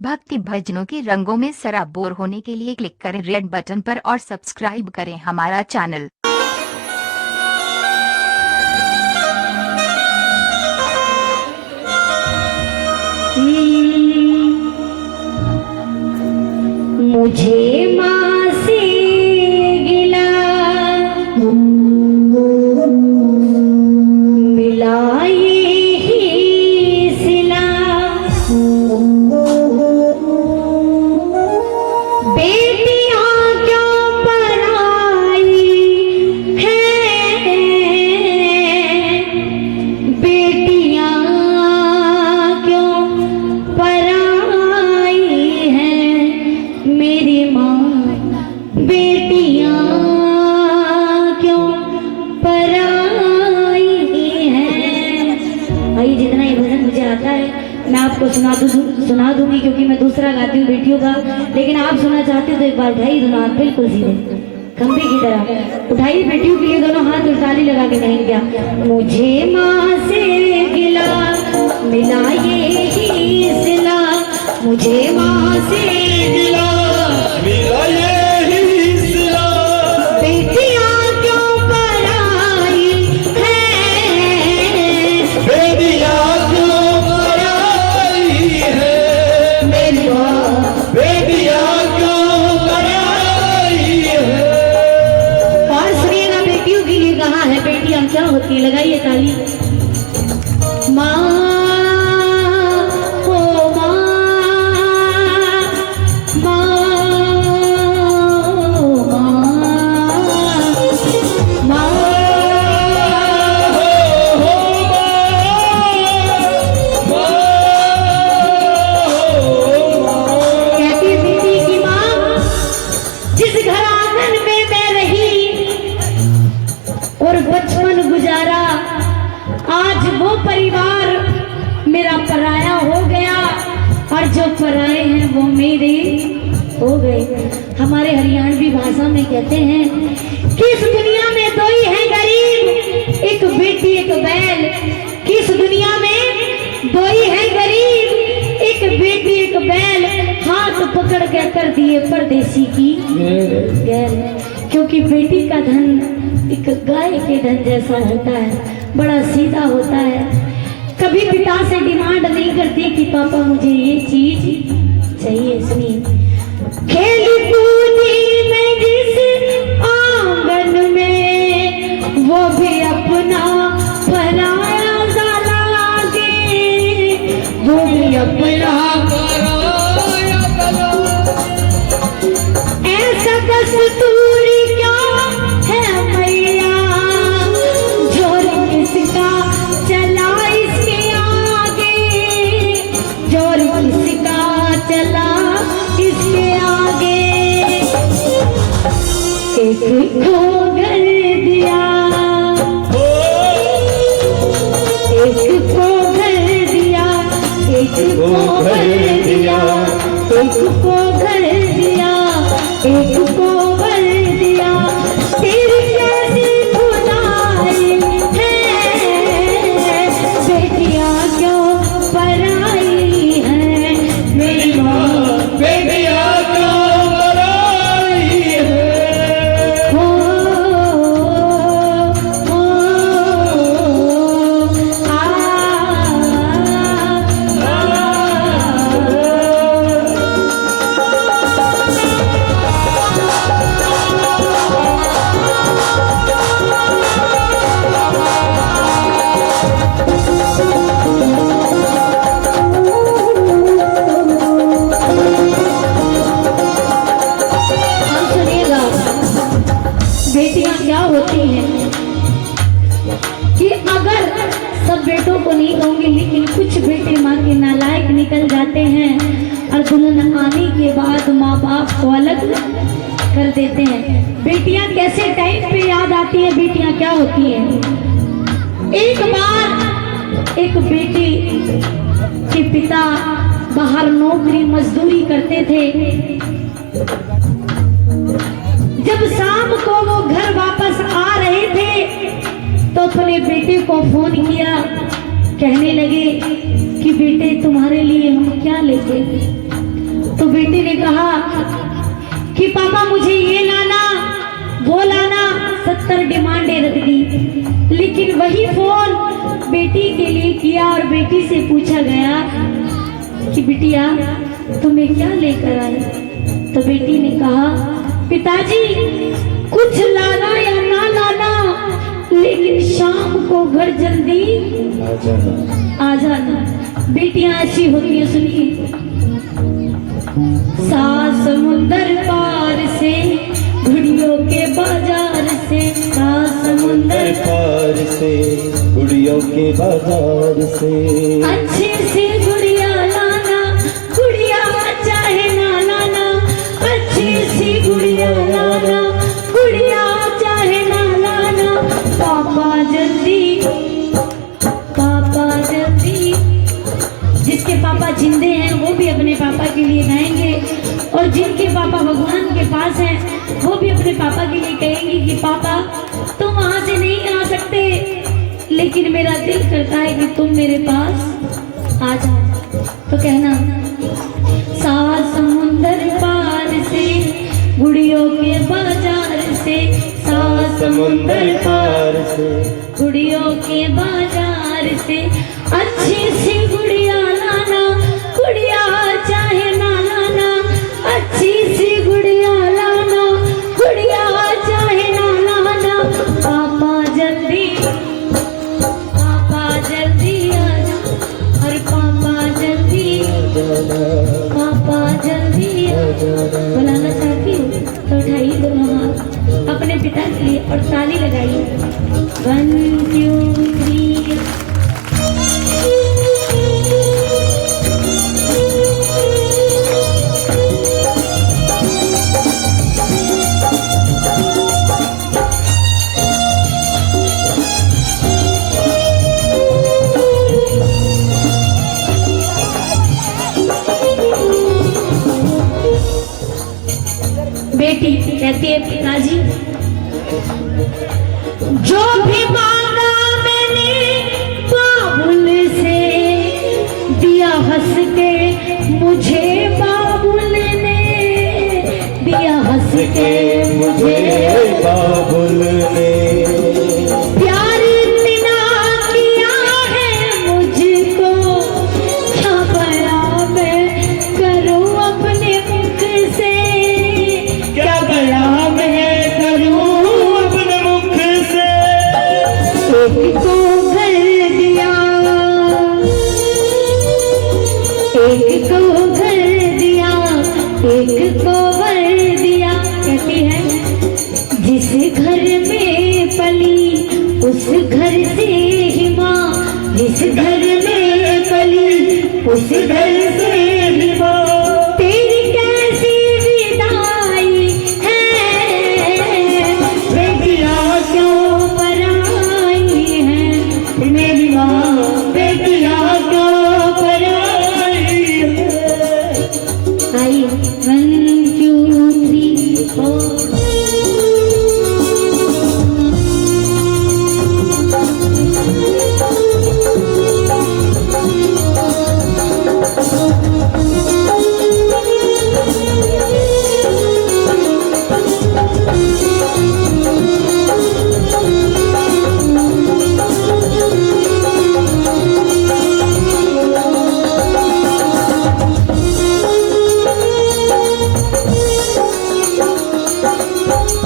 भक्ति भजनों के रंगों में सराबोर होने के लिए क्लिक करें रेड बटन पर और सब्सक्राइब करें हमारा चैनल। मुझे माँ से गिला मिला ये ही सिला, बेटियां क्यों पराई हैं, बेटियां क्यों पराई हैं, मेरी माँ बेटियां क्यों पराई हैं। भाई जितना ये भजन मुझे आता है मैं आपको सुना दूंगी क्योंकि मैं दूसरा गाती हूँ बेटियों का, लेकिन आप सुनना चाहते हो तो एक बार उठाइए दोनों हाथ बिल्कुल सीधे खंबे की तरह उठाइए, बेटियों के लिए दोनों हाथ और ताली लगा के कहेंगे क्या। मुझे माँ से गिला मिला ये ही सिला, मुझे माँ से गिला मिला ये ही सिला, बेटियां क्यों पराई हैं, बेटियां क्यों पराई है, मेरी माँ बेटियां क्यों पराई है। और सुनिएगा बेटियों के लिए कहा है, बेटियां क्या होती है, लगाइए ताली। माँ ओ माँ, माँ ओ माँ, माँ कहती है बेटी की माँ, जिस घर आंगन में मैं रही और बचपन गुजारा, आज वो परिवार मेरा पराया हो गया और जो पराए हैं वो मेरे हो गए। हमारे हरियाणवी भाषा में कहते हैं कि इस दुनिया में दो ही हैं गरीब, एक बेटी एक बैल। किस दुनिया में दो ही हैं गरीब, एक बेटी एक बैल, हाथ पकड़ के कर दिए परदेसी की गैल। क्योंकि बेटी का धन एक गाय के धन जैसा होता है, बड़ा सीधा होता है, कभी पिता से डिमांड नहीं करती कि पापा मुझे ये चीज चाहिए। सुनिए, खेली कूदी में जिस आंगन में, वो भी अपना पराया सा लागे, वो भी अपना ऐसा दस्तूरी क्या है मैया, जोर किसका चला इसके आगे, जोर किसका चला इसके आगे। एक खो घर दिया, एक खो घर दिया, एक खो घर दिया, एक को घर दिया, एक को घर दिया, तेरी कैसी खुदाई है, बेटियां क्यों पराई हैं, मेरी माँ बेटियां क्यों पराई है। हो बेटियां क्या होती हैं कि अगर सब बेटों को नहीं कहूंगी, लेकिन कुछ बेटे माँ के नालायक निकल जाते हैं और दुल्हन आने के बाद माँ बाप को अलग कर देते हैं। बेटियां कैसे टाइम पे याद आती है, बेटियां क्या होती हैं। एक बार एक बेटी के पिता बाहर नौकरी मजदूरी करते थे। जब शाम को वो घर वापस आ रहे थे तो अपने बेटे को फोन किया, कहने लगे कि बेटे तुम्हारे लिए हम क्या लेके। तो बेटे ने कहा कि पापा मुझे ये लाना वो लाना, 70 डिमांडें रख दी। लेकिन वही फोन बेटी के लिए किया और बेटी से पूछा गया कि बिटिया तुम्हें क्या लेकर आए। तो बेटी ने कहा पिताजी कुछ लाना या ना लाना, लेकिन शाम को घर जल्दी आ जाना। बेटियां ऐसी होती है, सुनिए। सात समुंदर पार से गुड़ियों के बाजार से, सात समुंदर पार से गुड़ियों के बाजार से, अच्छे से गुड़िया लाना, गुड़िया चाहे ना लाना, अच्छे से गुड़िया लाना, गुड़िया चाहे ना लाना। पापा जल्दी, पापा जल्दी। जिसके पापा जिंदे हैं वो भी अपने पापा के लिए गाएंगे, और जिनके पापा भगवान के पास हैं वो भी अपने पापा के लिए कहेंगे कि पापा तुम वहां से नहीं आ सकते, लेकिन मेरा दिल करता है कि तुम मेरे पास आ जाओ। तो कहना सात समुंदर पार से गुड़ियों के बाजार से, सात समुंदर पार से गुड़ियों के बाजार से, अच्छी सी गुड़िया लाना, गुड़िया चाहे ना लाना, अच्छी सी गुड़िया लाना, गुड़िया चाहे ना लाना। पापा जल्दी, पापा जल्दी आ जाओ, और पापा जल्दी, पापा जल्दी आ जाओ। बुलाना चाहती हो तो उठाइए दोनों हाथ अपने पिता के लिए और ताली लगाइए। 1 2 3। बेटी कहती है पिताजी जो भी मांगा मैंने बाबुल से, दिया हंस के मुझे बाबुल ने, दिया हंस के मुझे बाबुल ने, प्यार इतना किया है मुझको, क्या बड़ा मैं करूं अपने मुख से, क्या बड़ा मैं करूं अपने मुख से। एक को घर दिया, एक को घर दिया, एक को वर दिया। कहती है जिस घर में पली उस घर से ही माँ, जिस घर में पली उस घर से ही माँ। तेरी कैसी विदाई है, बेटियां क्यों पराई है, मेरी माँ बेटियां क्यों पराई है। आइए 1 2 3 4।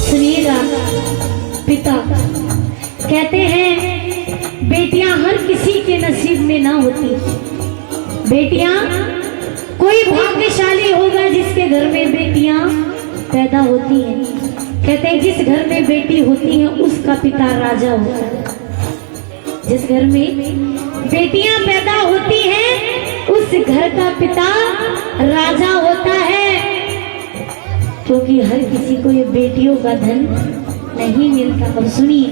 सुनिएगा, पिता कहते हैं बेटियां हर किसी के नसीब में ना होती। बेटियां कोई भाग्यशाली होगा जिसके घर में बेटियां पैदा होती हैं। कहते हैं जिस घर में बेटी होती है उसका पिता राजा होता है। जिस घर में बेटियां पैदा होती हैं उस घर का पिता राजा होता है। क्योंकि हर किसी को ये बेटियों का धन नहीं मिलता। अब सुनिए,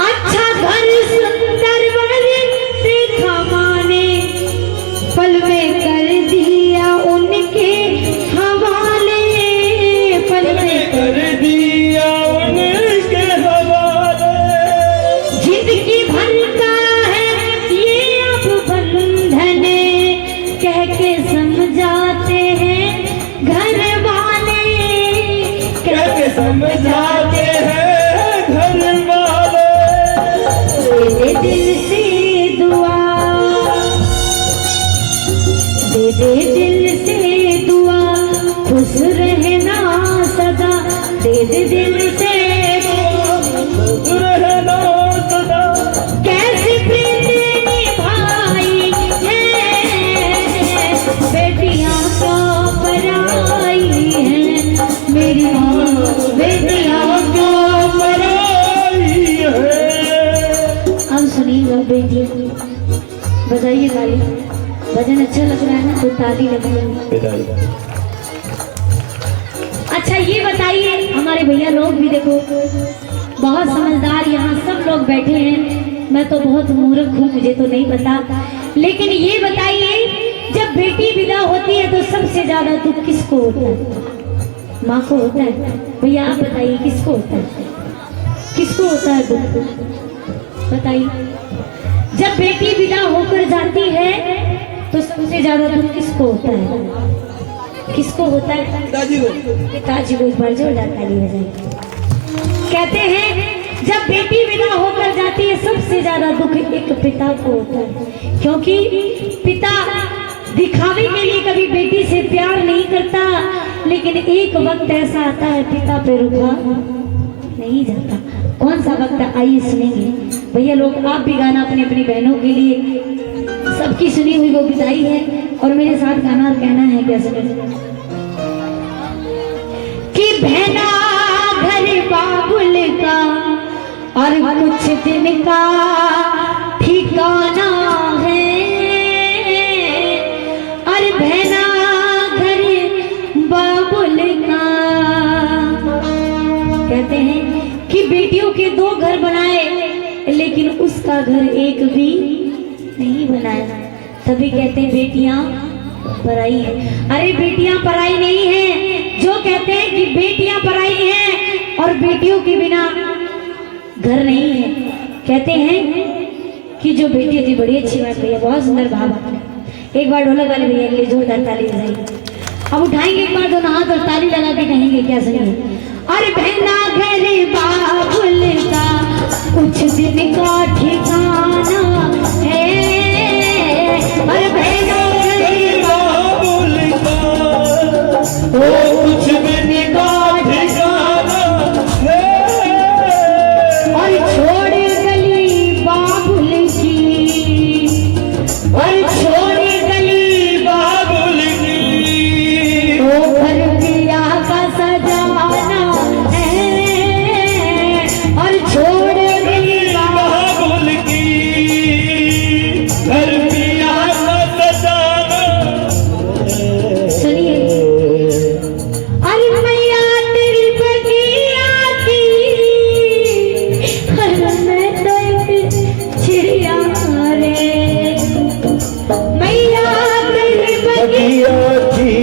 अच्छा घर सुंदर बने देखा माने, पल में कर दिया उनके हवाले, पल में कर दिया उनके हवाले। जिंदगी भर का है ये अब बंधन, कह के समझाते हैं घर वाले, कह के समझाते हैं घर वाले। दे दिल से दुआ, दे दिल से दुआ, खुश रहना सदा, दे दिल से रहना सदा। कैसे प्रीत निभाई है, बेटियां तो पराई हैं, मेरी माँ बेटियां तो पराई है। अब सुनिएगा बेटी, बजाइए ताली, भजन अच्छा लग रहा है ना तो ताली लगाइए। अच्छा ये बताइए, हमारे भैया लोग भी देखो बहुत समझदार, यहाँ सब लोग बैठे हैं, मैं तो बहुत मूर्ख हूँ, मुझे तो नहीं पता, लेकिन ये बताइए जब बेटी विदा होती है तो सबसे ज्यादा दुख किसको होता है? माँ को होता है? भैया आप बताइए किसको होता है, किसको होता है दुख, बताइए। जब बेटी विदा होकर जाती है तो सबसे ज्यादा दुख किसको होता है, किसको होता है? पिताजी को। इस बार जोरदार ताली बजाइए। कहते हैं जब बेटी विदा होकर जाती है सबसे ज्यादा दुख एक पिता को होता है, क्योंकि पिता दिखावे के लिए कभी बेटी से प्यार नहीं करता, लेकिन एक वक्त ऐसा आता है पिता पे रुका नहीं जाता। कौन सा वक्त है? आइए सुनेंगे भैया लोग, आप भी गाना अपनी अपनी बहनों के लिए, सबकी सुनी हुई वो विदाई है, और मेरे साथ गाना और कहना है क्या सुने कि बहना घर बाबुल का और कुछ दिन का ठिकाना है, और बहना घर बाबुल का। कहते हैं कि बेटियों के दो घर बनाए लेकिन उसका घर एक भी नहीं बनाया, तभी कहते हैं बेटियां पराई है। अरे बेटियां पराई नहीं है, जो कहते हैं कि बेटियां पराई हैं और बेटियों के बिना घर नहीं है, कहते हैं कि जो बेटी थी, बड़ी अच्छी बात भैया, बहुत सुंदर भाव आपने। एक बार ढोलक वाले भैया के लिए जोरदार ताली बजाइए। अब उठाएंगे एक बार दोनों हाथ और ताली लगा के कहेंगे क्या सुनिए, अरे बहना घर बाबुल का कुछ दिन का ठिकाना है, अरे बहना घर बाबुल का वो कुछ दिन का ठिकाना है, और छोड़ गली बाबुल की, और छोड़ गली बाबुल की वो घर दिया का सजाना है, और छोड़ गली बाबुल की घर दिया का सजाना। सुनिए, अरे मैया तेरी बगिया की, अरे मैं तो एक चिड़िया रे, मैया तेरी बगिया बगिया थी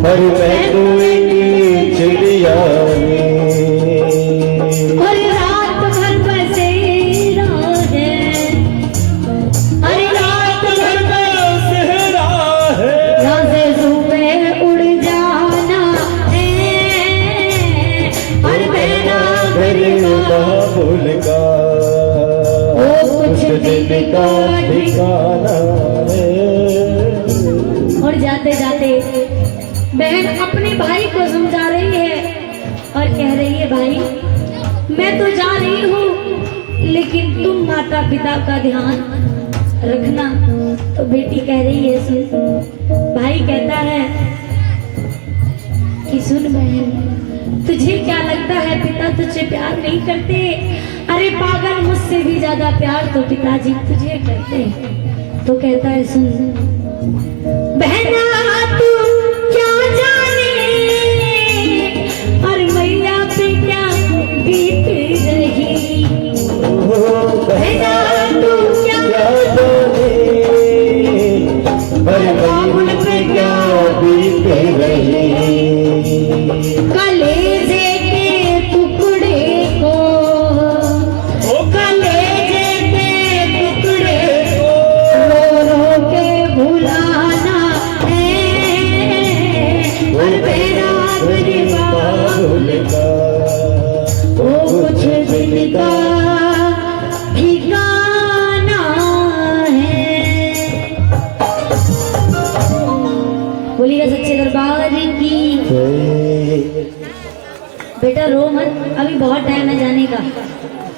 और मैं तो एक चिड़िया और रात भर बसेरा है, अरे रात भर सेहरा है, यहाँ से सुबह उड़ जाना है, और बहना घर बाबुल का वो कुछ दिन का ठिकाना है। और जाते जाते बहन अपने भाई को समझा रही है और कह रही है, भाई मैं तो जा रही हूँ लेकिन तुम माता पिता का ध्यान रखना। तो बेटी कह रही है सुन, भाई कहता है कि सुन बहन, तुझे क्या लगता है पिता तुझे प्यार नहीं करते? अरे पागल, मुझसे भी ज्यादा प्यार तो पिताजी तुझे करते हैं। तो कहता है सुन बहना, तू क्या जा बेटा रो मत, अभी बहुत टाइम है जाने का।